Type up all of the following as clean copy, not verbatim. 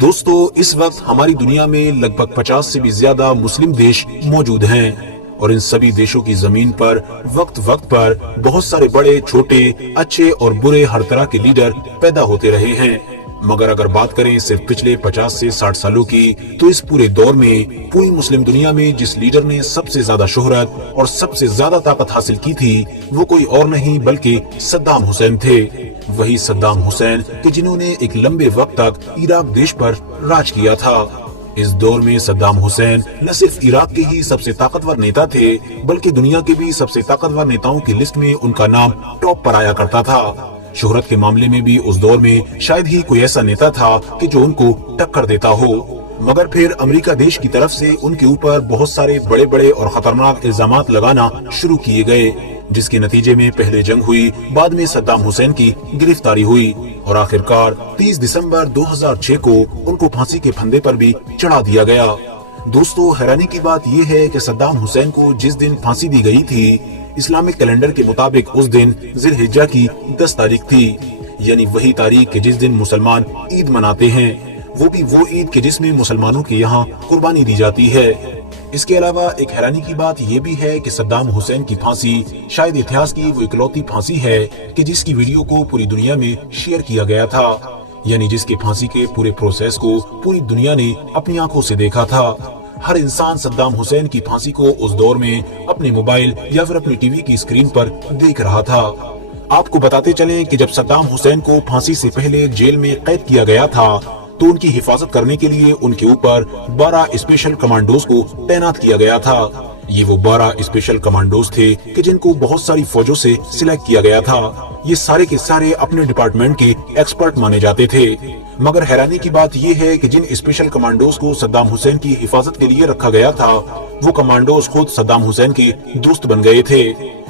دوستو اس وقت ہماری دنیا میں لگ بھگ 50 سے بھی زیادہ مسلم دیش موجود ہیں اور ان سبھی دیشوں کی زمین پر وقت وقت پر بہت سارے بڑے چھوٹے اچھے اور برے ہر طرح کے لیڈر پیدا ہوتے رہے ہیں، مگر اگر بات کریں صرف پچھلے 50 سے 60 سالوں کی تو اس پورے دور میں پوری مسلم دنیا میں جس لیڈر نے سب سے زیادہ شہرت اور سب سے زیادہ طاقت حاصل کی تھی وہ کوئی اور نہیں بلکہ صدام حسین تھے۔ وہی صدام حسین کہ جنہوں نے ایک لمبے وقت تک عراق دیش پر راج کیا تھا۔ اس دور میں صدام حسین نہ صرف عراق کے ہی سب سے طاقتور نیتا تھے بلکہ دنیا کے بھی سب سے طاقتور نیتاؤں کی لسٹ میں ان کا نام ٹاپ پر آیا کرتا تھا۔ شہرت کے معاملے میں بھی اس دور میں شاید ہی کوئی ایسا نیتا تھا کہ جو ان کو ٹکر دیتا ہو، مگر پھر امریکہ دیش کی طرف سے ان کے اوپر بہت سارے بڑے بڑے اور خطرناک الزامات لگانا شروع کیے گئے، جس کے نتیجے میں پہلے جنگ ہوئی، بعد میں صدام حسین کی گرفتاری ہوئی اور آخرکار 30 دسمبر 2006 کو ان کو پھانسی کے پھندے پر بھی چڑھا دیا گیا۔ دوستو حیرانی کی بات یہ ہے کہ صدام حسین کو جس دن پھانسی دی گئی تھی اسلامک کیلنڈر کے مطابق اس دن ذی الحجہ کی 10 تاریخ تھی، یعنی وہی تاریخ کہ جس دن مسلمان عید مناتے ہیں، وہ بھی وہ عید کہ جس میں مسلمانوں کے یہاں قربانی دی جاتی ہے۔ اس کے علاوہ ایک حیرانی کی بات یہ بھی ہے کہ صدام حسین کی پھانسی شاید اتہاس کی وہ اکلوتی پھانسی ہے کہ جس کی ویڈیو کو پوری دنیا میں شیئر کیا گیا تھا، یعنی جس کے پھانسی کے پورے پروسیس کو پوری دنیا نے اپنی آنکھوں سے دیکھا تھا۔ ہر انسان صدام حسین کی پھانسی کو اس دور میں اپنے موبائل یا پھر اپنی ٹی وی کی اسکرین پر دیکھ رہا تھا۔ آپ کو بتاتے چلیں کہ جب صدام حسین کو پھانسی سے پہلے جیل میں قید کیا گیا تھا تو ان کی حفاظت کرنے کے لیے ان کے اوپر 12 اسپیشل کمانڈوز کو تعینات کیا گیا تھا۔ یہ وہ 12 اسپیشل کمانڈوز تھے کہ جن کو بہت ساری فوجوں سے سلیکٹ کیا گیا تھا۔ یہ سارے کے سارے اپنے ڈپارٹمنٹ کے ایکسپرٹ مانے جاتے تھے، مگر حیرانی کی بات یہ ہے کہ جن اسپیشل کمانڈوز کو صدام حسین کی حفاظت کے لیے رکھا گیا تھا وہ کمانڈوز خود صدام حسین کے دوست بن گئے تھے۔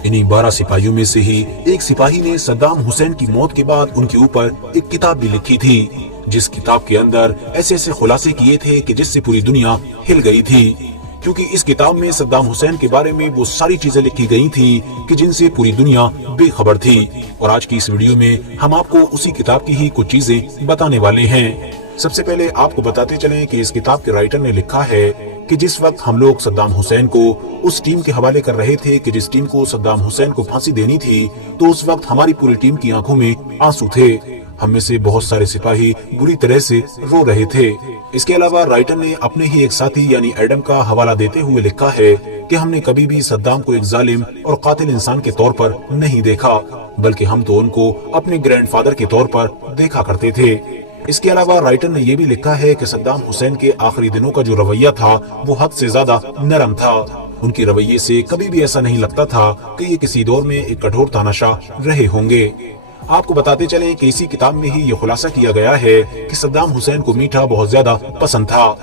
انہی 12 سپاہیوں میں سے ہی ایک سپاہی نے صدام حسین کی موت کے بعد ان کے اوپر ایک کتاب بھی لکھی تھی، جس کتاب کے اندر ایسے ایسے خلاصے کیے تھے کہ جس سے پوری دنیا ہل گئی تھی، کیونکہ اس کتاب میں صدام حسین کے بارے میں وہ ساری چیزیں لکھی گئی تھیں کہ جن سے پوری دنیا بے خبر تھی۔ اور آج کی اس ویڈیو میں ہم آپ کو اسی کتاب کی ہی کچھ چیزیں بتانے والے ہیں۔ سب سے پہلے آپ کو بتاتے چلیں کہ اس کتاب کے رائٹر نے لکھا ہے کہ جس وقت ہم لوگ صدام حسین کو اس ٹیم کے حوالے کر رہے تھے کہ جس ٹیم کو صدام حسین کو پھانسی دینی تھی، تو اس وقت ہماری پوری ٹیم کی آنکھوں میں آنسو تھے، ہم میں سے بہت سارے سپاہی بری طرح سے رو رہے تھے۔ اس کے علاوہ رائٹر نے اپنے ہی ایک ساتھی یعنی ایڈم کا حوالہ دیتے ہوئے لکھا ہے کہ ہم نے کبھی بھی صدام کو ایک ظالم اور قاتل انسان کے طور پر نہیں دیکھا، بلکہ ہم تو ان کو اپنے گرینڈ فادر کے طور پر دیکھا کرتے تھے۔ اس کے علاوہ رائٹر نے یہ بھی لکھا ہے کہ صدام حسین کے آخری دنوں کا جو رویہ تھا وہ حد سے زیادہ نرم تھا، ان کے رویے سے کبھی بھی ایسا نہیں لگتا تھا کہ یہ کسی دور میں ایک کٹھور تاناشاہ رہے ہوں گے۔ آپ کو بتاتے چلیں کہ اسی کتاب میں ہی یہ خلاصہ کیا گیا ہے کہ صدام حسین کو میٹھا بہت زیادہ پسند تھا۔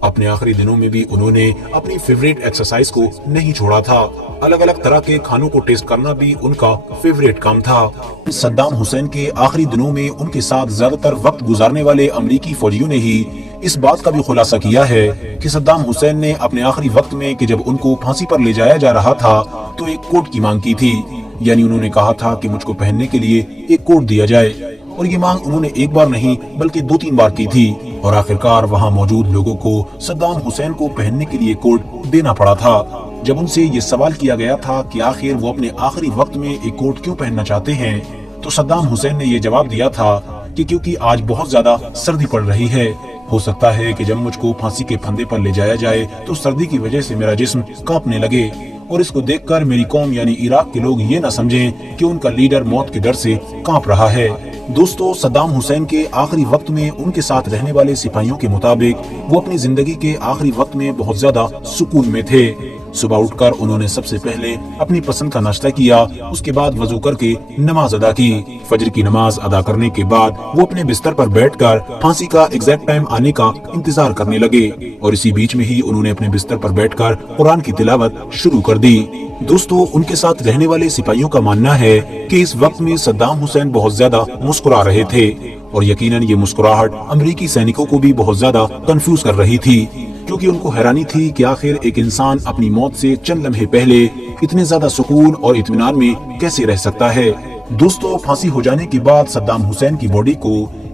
اپنے آخری دنوں میں بھی انہوں نے اپنی فیوریٹ ایکسرسائز کو نہیں چھوڑا تھا، الگ الگ طرح کے کھانوں کو ٹیسٹ کرنا بھی ان کا فیوریٹ کام تھا۔ صدام حسین کے آخری دنوں میں ان کے ساتھ زیادہ تر وقت گزارنے والے امریکی فوجیوں نے ہی اس بات کا بھی خلاصہ کیا ہے کہ صدام حسین نے اپنے آخری وقت میں کہ جب ان کو پھانسی پر لے جایا جا رہا تھا تو ایک کوٹ کی مانگ کی تھی، یعنی انہوں نے کہا تھا کہ مجھ کو پہننے کے لیے ایک کوٹ دیا جائے، اور یہ مانگ انہوں نے ایک بار نہیں بلکہ 2-3 بار کی تھی، اور آخرکار وہاں موجود لوگوں کو صدام حسین کو پہننے کے لیے کوٹ دینا پڑا تھا۔ جب ان سے یہ سوال کیا گیا تھا کہ آخر وہ اپنے آخری وقت میں ایک کوٹ کیوں پہننا چاہتے ہیں، تو صدام حسین نے یہ جواب دیا تھا کہ کیونکہ آج بہت زیادہ سردی پڑ رہی ہے، ہو سکتا ہے کہ جب مجھ کو پھانسی کے پھندے پر لے جایا جائے تو سردی کی وجہ سے میرا جسم کانپنے لگے، اور اس کو دیکھ کر میری قوم یعنی عراق کے لوگ یہ نہ سمجھیں کہ ان کا لیڈر موت کے ڈر سے کانپ رہا ہے۔ دوستو صدام حسین کے آخری وقت میں ان کے ساتھ رہنے والے سپاہیوں کے مطابق وہ اپنی زندگی کے آخری وقت میں بہت زیادہ سکون میں تھے۔ صبح اٹھ کر انہوں نے سب سے پہلے اپنی پسند کا ناشتہ کیا، اس کے بعد وضو کر کے نماز ادا کی۔ فجر کی نماز ادا کرنے کے بعد وہ اپنے بستر پر بیٹھ کر پھانسی کا ایگزیکٹ ٹائم آنے کا انتظار کرنے لگے، اور اسی بیچ میں ہی انہوں نے اپنے بستر پر بیٹھ کر قرآن کی تلاوت شروع کر دی۔ دوستو ان کے ساتھ رہنے والے سپاہیوں کا ماننا ہے کہ اس وقت میں صدام حسین بہت زیادہ مسکرا رہے تھے، اور یقیناً یہ مسکراہٹ امریکی سینکوں کو بھی بہت زیادہ کنفیوز کر رہی تھی، کیونکہ ان کو حیرانی تھی کہ آخر ایک انسان اپنی موت سے چند لمحے پہلے اتنے زیادہ سکون اور اطمینان میں کیسے رہ سکتا ہے۔ دوستو پھانسی ہو جانے کے بعد صدام حسین کی باڈی کو